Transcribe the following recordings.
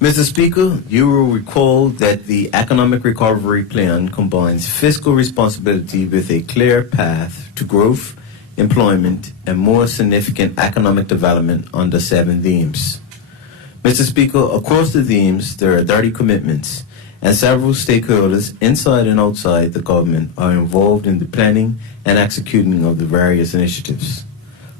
Mr. Speaker, you will recall that the Economic Recovery Plan combines fiscal responsibility with a clear path to growth, employment, and more significant economic development under 7 themes. Mr. Speaker, across the themes, there are 30 commitments, and several stakeholders inside and outside the government are involved in the planning and executing of the various initiatives.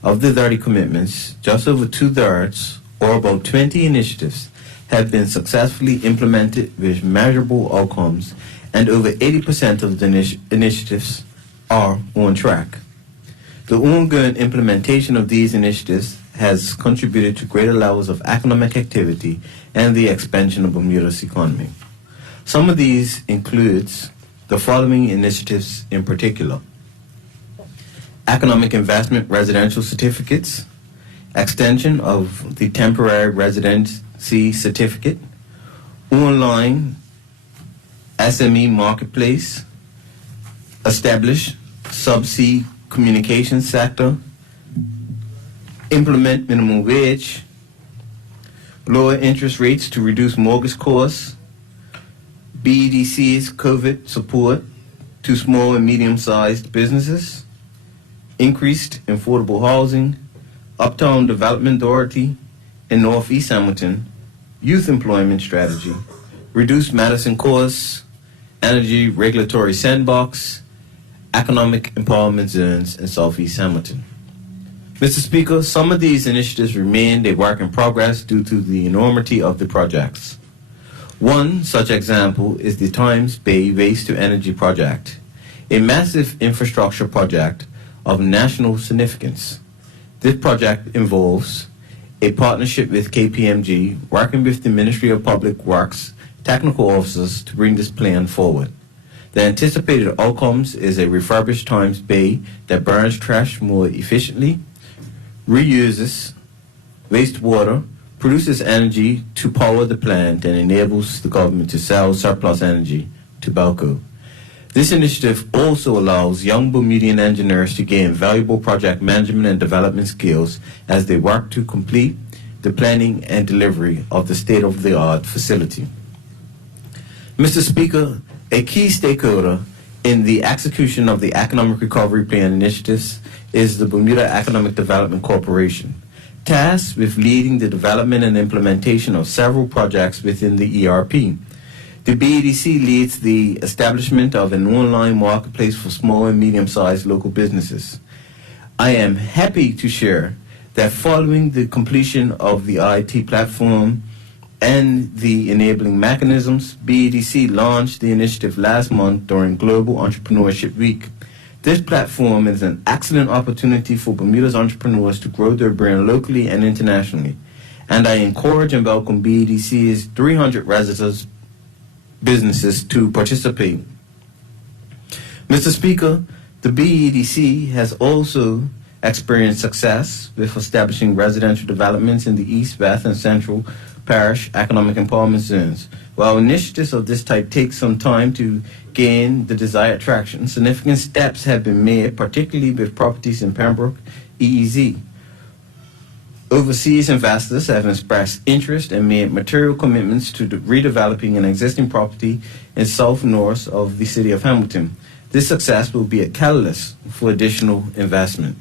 Of the 30 commitments, just over 2/3, or about 20 initiatives, have been successfully implemented with measurable outcomes, and over 80% of the initiatives are on track. The ongoing implementation of these initiatives has contributed to greater levels of economic activity and the expansion of Bermuda's economy. Some of these includes the following initiatives in particular: economic investment residential certificates, extension of the temporary residency certificate, online SME marketplace, establish subsea communication sector, implement minimum wage, lower interest rates to reduce mortgage costs, BEDC's COVID support to small and medium-sized businesses, increased affordable housing, Uptown Development Authority in Northeast Hamilton, youth employment strategy, reduced medicine costs, energy regulatory sandbox, economic empowerment zones in Southeast Hamilton. Mr. Speaker, some of these initiatives remain a work in progress due to the enormity of the projects. One such example is the Times Bay Waste to Energy project, a massive infrastructure project of national significance. This project involves a partnership with KPMG working with the Ministerial of Public Works technical officers to bring this plan forward. The anticipated outcomes is a refurbished Times Bay that burns trash more efficiently, reuses wastewater, produces energy to power the plant, and enables the government to sell surplus energy to Belco. This initiative also allows young Bermudian engineers to gain valuable project management and development skills as they work to complete the planning and delivery of the state-of-the-art facility. Mr. Speaker, a key stakeholder in the execution of the Economic Recovery Plan initiatives is the Bermuda Economic Development Corporation, tasked with leading the development and implementation of several projects within the ERP. The BEDC leads the establishment of an online marketplace for small and medium-sized local businesses. I am happy to share that following the completion of the IT platform and the enabling mechanisms, BEDC launched the initiative last month during Global Entrepreneurship Week. This platform is an excellent opportunity for Bermuda's entrepreneurs to grow their brand locally and internationally, and I encourage and welcome BEDC's 300 residents businesses to participate. Mr. Speaker, the BEDC has also experienced success with establishing residential developments in the East, West, and Central Parish Economic Empowerment Zones. While initiatives of this type take some time to gain the desired traction, significant steps have been made, particularly with properties in Pembroke, EEZ. Overseas investors have expressed interest and made material commitments to redeveloping an existing property in south-north of the city of Hamilton. This success will be a catalyst for additional investment.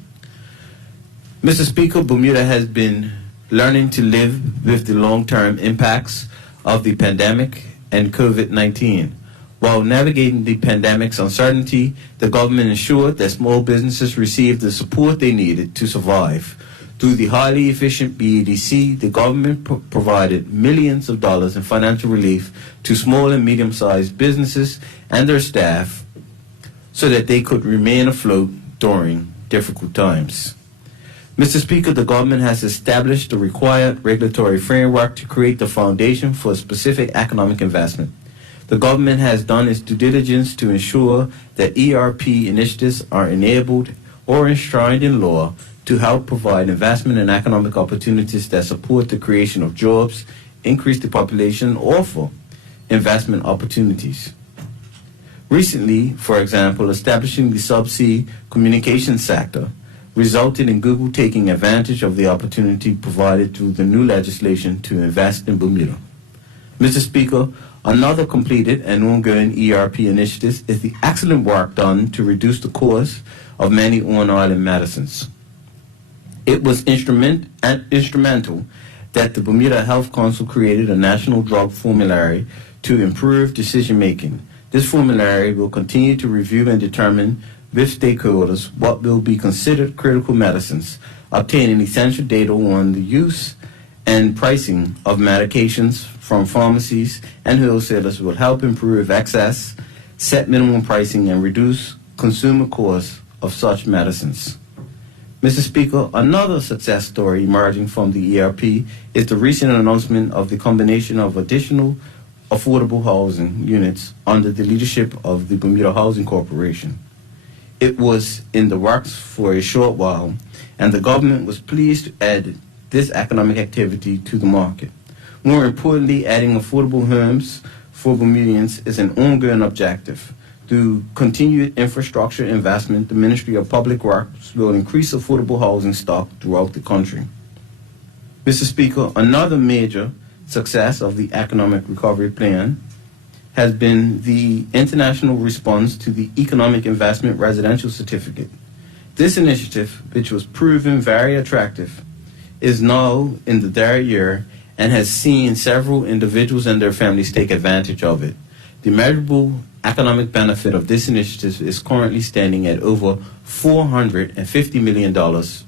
Mr. Speaker, Bermuda has been learning to live with the long-term impacts of the pandemic and COVID-19. While navigating the pandemic's uncertainty, the government ensured that small businesses received the support they needed to survive. Through the highly efficient BEDC, the government provided millions of dollars in financial relief to small and medium-sized businesses and their staff so that they could remain afloat during difficult times. Mr. Speaker, the government has established the required regulatory framework to create the foundation for specific economic investment. The government has done its due diligence to ensure that ERP initiatives are enabled or enshrined in law to help provide investment and economic opportunities that support the creation of jobs, increase the population, and offer investment opportunities. Recently, for example, establishing the subsea communication sector resulted in Google taking advantage of the opportunity provided through the new legislation to invest in Bermuda. Mr. Speaker, another completed and ongoing ERP initiative is the excellent work done to reduce the cost of many on-island medicines. It was instrumental that the Bermuda Health Council created a national drug formulary to improve decision-making. This formulary will continue to review and determine with stakeholders what will be considered critical medicines, obtaining essential data on the use and pricing of medications from pharmacies and wholesalers will help improve access, set minimum pricing, and reduce consumer costs of such medicines. Mr. Speaker, another success story emerging from the ERP is the recent announcement of the combination of additional affordable housing units under the leadership of the Bermuda Housing Corporation. It was in the works for a short while, and the government was pleased to add this economic activity to the market. More importantly, adding affordable homes for Bermudians is an ongoing objective. Through continued infrastructure investment, the Ministry of Public Works will increase affordable housing stock throughout the country. Mr. Speaker, another major success of the Economic Recovery Plan has been the international response to the Economic Investment Residential Certificate. This initiative, which was proven very attractive, is now in the third year and has seen several individuals and their families take advantage of it. The measurable economic benefit of this initiative is currently standing at over $450 million,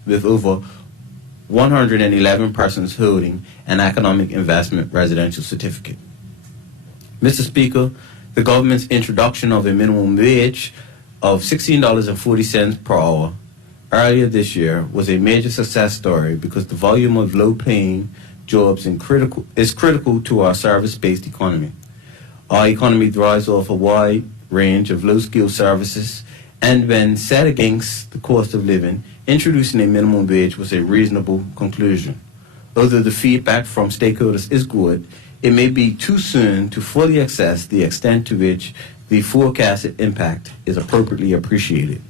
with over 111 persons holding an economic investment residential certificate. Mr. Speaker, the government's introduction of a minimum wage of $16.40 per hour earlier this year was a major success story because the volume of low-paying jobs is critical to our service-based economy. Our economy thrives off a wide range of low-skilled services, and when set against the cost of living, introducing a minimum wage was a reasonable conclusion. Although the feedback from stakeholders is good, it may be too soon to fully assess the extent to which the forecasted impact is appropriately appreciated.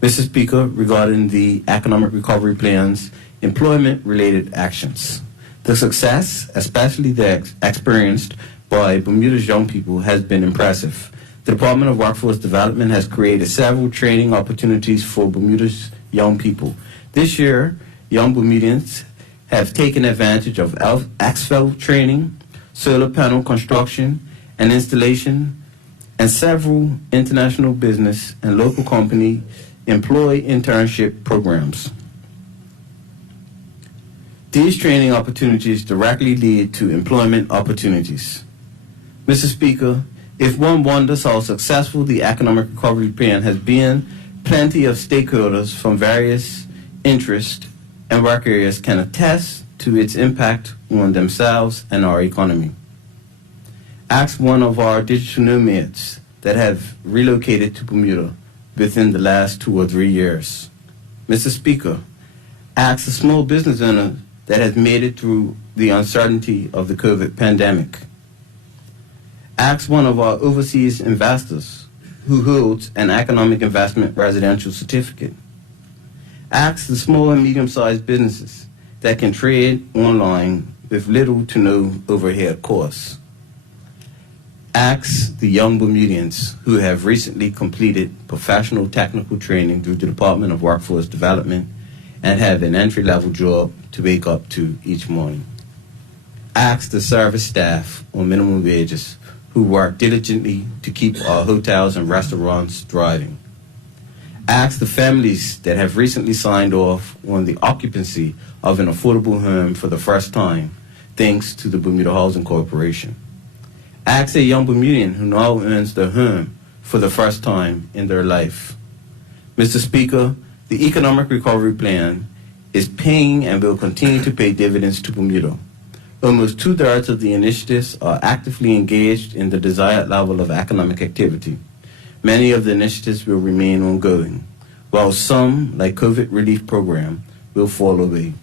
Mr. Speaker, regarding the Economic Recovery Plan's employment-related actions, the success, especially the experienced by Bermuda's young people, has been impressive. The Department of Workforce Development has created several training opportunities for Bermuda's young people. This year, young Bermudians have taken advantage of XFEL training, solar panel construction and installation, and several international business and local company employee internship programs. These training opportunities directly lead to employment opportunities. Mr. Speaker, if one wonders how successful the Economic Recovery Plan has been, plenty of stakeholders from various interests and work areas can attest to its impact on themselves and our economy. Ask one of our digital nomads that have relocated to Bermuda within the last 2 or 3 years. Mr. Speaker, ask a small business owner that has made it through the uncertainty of the COVID pandemic. Ask one of our overseas investors who holds an economic investment residential certificate. Ask the small and medium-sized businesses that can trade online with little to no overhead costs. Ask the young Bermudians who have recently completed professional technical training through the Department of Workforce Development and have an entry-level job to wake up to each morning. Ask the service staff on minimum wages who work diligently to keep our hotels and restaurants thriving. Ask the families that have recently signed off on the occupancy of an affordable home for the first time, thanks to the Bermuda Housing Corporation. Ask a young Bermudian who now owns their home for the first time in their life. Mr. Speaker, the Economic Recovery Plan is paying and will continue to pay dividends to Bermuda. Almost 2/3 of the initiatives are actively engaged in the desired level of economic activity. Many of the initiatives will remain ongoing, while some, like COVID relief program, will fall away.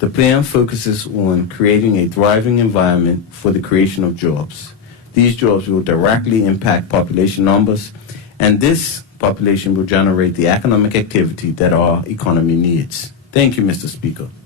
The plan focuses on creating a thriving environment for the creation of jobs. These jobs will directly impact population numbers, and this population will generate the economic activity that our economy needs. Thank you, Mr. Speaker.